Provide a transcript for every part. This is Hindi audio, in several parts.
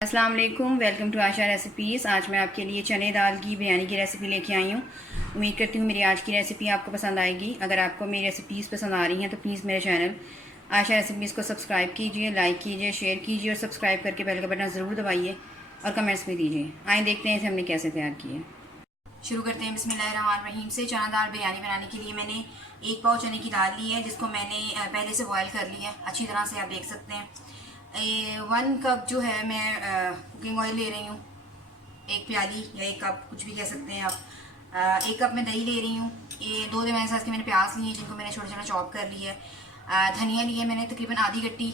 अस्सलाम वालेकुम, वेलकम टू आशा रेसिपीज़। आज मैं आपके लिए चने दाल की बिरयानी की रेसिपी लेके आई हूँ। उम्मीद करती हूँ मेरी आज की रेसिपी आपको पसंद आएगी। अगर आपको मेरी रेसिपीज़ पसंद आ रही हैं तो प्लीज़ मेरे चैनल आशा रेसिपीज़ को सब्सक्राइब कीजिए, लाइक कीजिए, शेयर कीजिए और सब्सक्राइब करके बेल का बटन ज़रूर दबाइए और कमेंट्स में दीजिए। आइए देखते हैं इसे हमने कैसे तैयार किया। शुरू करते हैं बिस्मिल्लाहिर्रहमानिर्रहीम से। चना दाल बिरयानी बनाने के लिए मैंने 1 पाव चने की दाल ली है, जिसको मैंने पहले से बॉयल कर लिया है अच्छी तरह से। आप देख सकते हैं 1 कप जो है मैं कुकिंग ऑयल ले रही हूँ, 1 प्याली या 1 कप कुछ भी कह सकते हैं आप। 1 कप मैं दही ले रही हूँ। ये 2 बड़े साइज़ के मैंने प्याज लिए हैं, जिनको मैंने छोटा छोटा चॉप कर लिया है। धनिया लिए मैंने तकरीबन आधी गट्टी,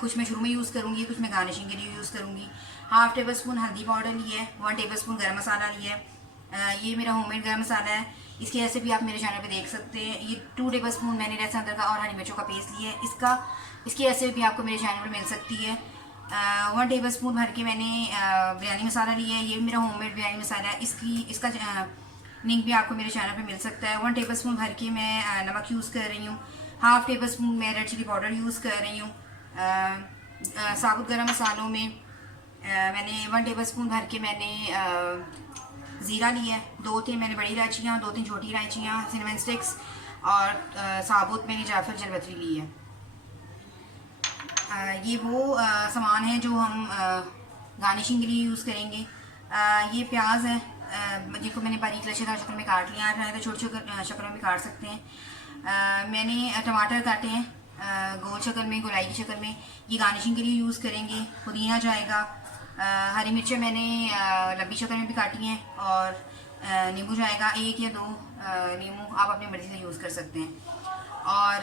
कुछ मैं शुरू में यूज़ करूँगी, कुछ मैं गार्निशिंग के लिए यूज़ करूँगी। हाफ़ टेबल स्पून हल्दी पाउडर लिया है, 1 टेबल स्पून गर्म मसाला लिया है। ये मेरा होममेड गर्म मसाला है, इसकी रेसिपी आप मेरे चैनल पे देख सकते हैं। ये 2 टेबल स्पून मैंने लहसुन अदरक और हरी मिर्चों का पेस्ट लिया है, इसकी रेसिपी भी आपको मेरे चैनल पर मिल सकती है। 1 टेबल स्पून भर के मैंने बिरयानी मसाला लिया है, ये मेरा होममेड बिरयानी मसाला है। इसका लिंक भी आपको मेरे चैनल पे मिल सकता है। 1 टेबल स्पून भर के मैं नमक यूज़ कर रही हूँ। हाफ़ टेबल स्पून मैं रेड चिली पाउडर यूज़ कर रही हूँ। साबुत गरम मसालों में मैंने 1 टेबल स्पून भर के मैंने ज़ीरा लिया है, 2-3 मैंने बड़ी इलायचियाँ, 2-3 छोटी इलायचियाँ, सिनेमन स्टिक्स और साबुत मैंने जायफल जलपत्री ली है। ये वो सामान है जो हम गार्निशिंग के लिए यूज़ करेंगे। ये प्याज है, जिनको मैंने बारीक लच्छेदार शक्ल में काट लिया है, तो छोटे छोटे शक्लों में काट सकते हैं। मैंने टमाटर काटे हैं गोल शक्ल में, गोलाई की शक्ल में। ये गार्निशिंग के लिए यूज़ करेंगे। पुदीना जाएगा। हरी मिर्चें मैंने लंबी शक्ल में भी काटी हैं और नींबू जाएगा, 1 या 2 नींबू आप अपनी मर्ज़ी से यूज़ कर सकते हैं। और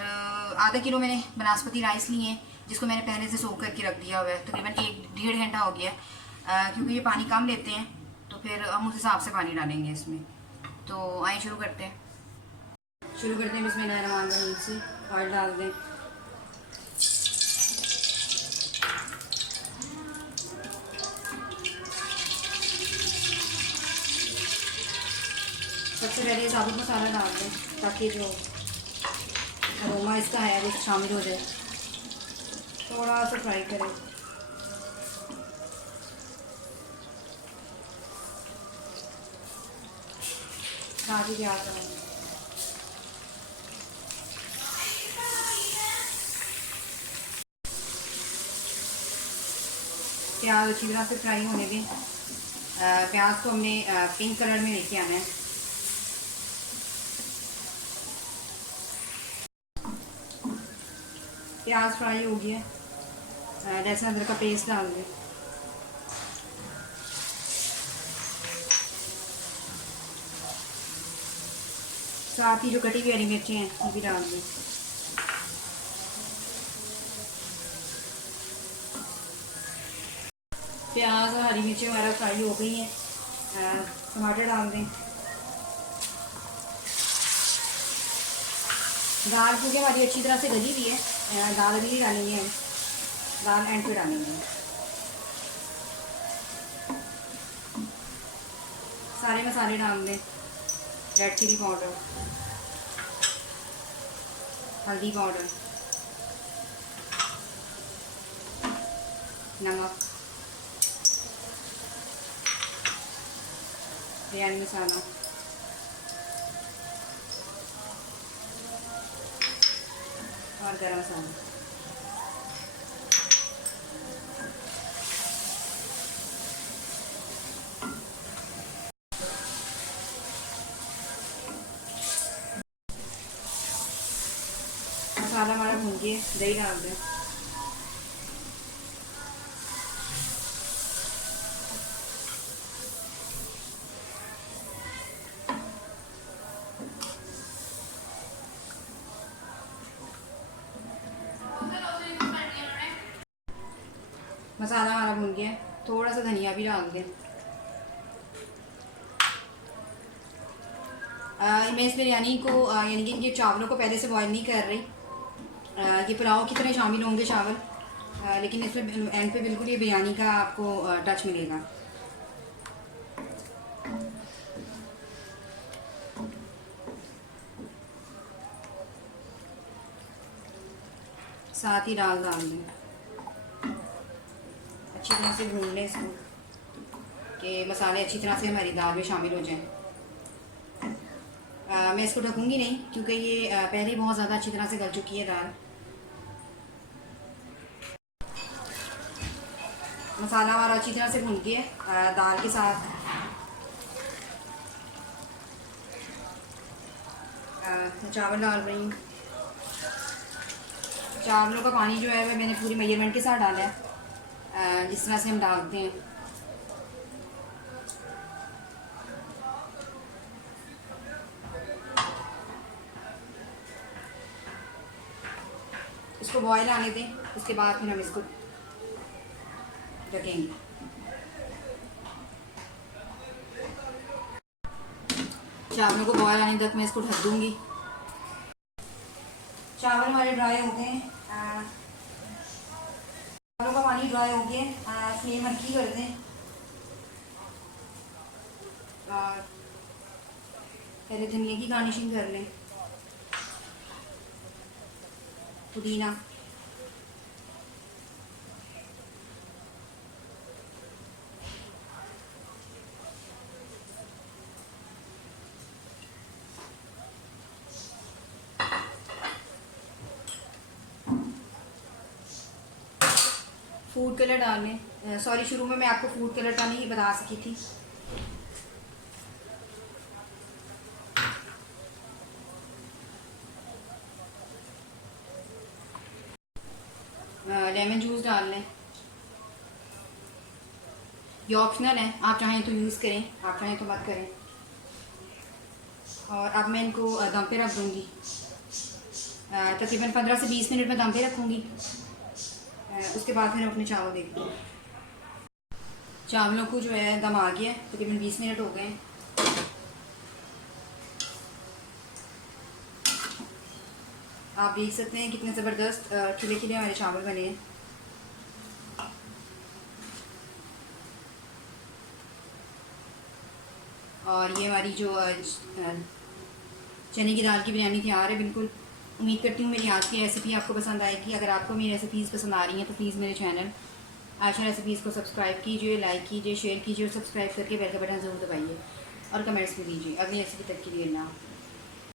आधा किलो मैंने बनास्पति राइस लिए हैं, जिसको मैंने पहले से सोख करके रख दिया हुआ है। तकरीबन 1-1.5 घंटा हो गया है, क्योंकि ये पानी कम लेते हैं, तो फिर हम उस हिसाब से पानी डालेंगे इसमें। तो आइए शुरू करते हैं। बिस्मिल्लाहिर्रहमानिर्रहीम से ऑयल डाल दें। सबसे पहले साबुत मसाला डाल दें, ताकि जो अरोमा इसका है वो शामिल हो जाए। थोड़ा सा फ्राई करें। ताकि प्याज डालें। प्याज अच्छी तरह से फ्राई होने दें। प्याज को हमने पिंक कलर में लेके आना है। प्याज फ्राई हो गया, लहसुन अदरक का पेस्ट डाल दें। साथ ही जो कटी हुई हरी मिर्चें हैं वो भी डाल दें। प्याज और हरी मिर्चें हमारा फ्राई हो गई हैं। टमाटर डाल दें। दाल क्योंकि हमारी अच्छी तरह से गली हुई है, दाल अभी नहीं डालेंगे हम, दाल एंड पे डालेंगे। सारे मसाले डाल दें। रेड चिली पाउडर, हल्दी पाउडर, नमक, बिरयानी मसाला और गरम मसाला। मसाला हमारा भून के दही डाल दें। मसाला हमारा भून गया, थोड़ा सा धनिया भी डाल दें। मैं इस बिरयानी को यानी कि इनके चावलों को पहले से बॉयल नहीं कर रही। ये पुलाव की तरह शामिल होंगे चावल, लेकिन इसमें एंड पे बिल्कुल ये बिरयानी का आपको टच मिलेगा। साथ ही दाल डाल दें। अच्छी तरह से भून लें इसको कि मसाले अच्छी तरह से हमारी दाल में शामिल हो जाएं। मैं इसको ढकूँगी नहीं क्योंकि ये पहले ही बहुत ज़्यादा अच्छी तरह से गल चुकी है दाल। मसाला हमारा अच्छी तरह से भून के दाल के साथ चावल डाल रही हूँ। चावलों का पानी जो है वह मैंने पूरी मेजरमेंट के साथ डाला है, जिस तरह से हम डालते हैं। इसको बॉयल आने दें, उसके बाद फिर हम इसको ढकेंगे। चावलों को बॉयल आने तक मैं इसको ढक दूँगी। चावल हमारे ड्राई हो गए, चावलों का पानी ड्राई हो गया। फ्लेम हल्की कर दें और पहले धनिया की गार्निशिंग कर लें। पुदीना, फूड कलर डाल लें। सॉरी, शुरू में मैं आपको फूड कलर का नहीं बता सकी थी। लेमन जूस डाल लें। ये ऑप्शनल है, आप चाहें तो यूज़ करें, आप चाहें तो मत करें। और अब मैं इनको दम पे रख दूँगी। तकरीबन 15 से 20 मिनट में दम पे रखूँगी। उसके बाद फिर अपने चावल देखते हैं। चावलों को जो है दम आ गया, तकरीबन 20 मिनट हो गए। आप देख सकते हैं कितने ज़बरदस्त खिले खिले हमारे चावल बने हैं। और ये हमारी जो चने की दाल की बिरयानी तैयार है बिल्कुल। उम्मीद करती हूँ मेरी आज की रेसिपी आपको पसंद आएगी। अगर आपको मेरी रेसिपीज़ पसंद आ रही हैं तो प्लीज़ मेरे चैनल आशा रेसिपीज़ को सब्सक्राइब कीजिए, लाइक कीजिए, शेयर कीजिए और सब्सक्राइब करके बेल का बटन ज़रूर दबाइए और कमेंट्स भी दीजिए। अगली रेसिपी तक के लिए ना।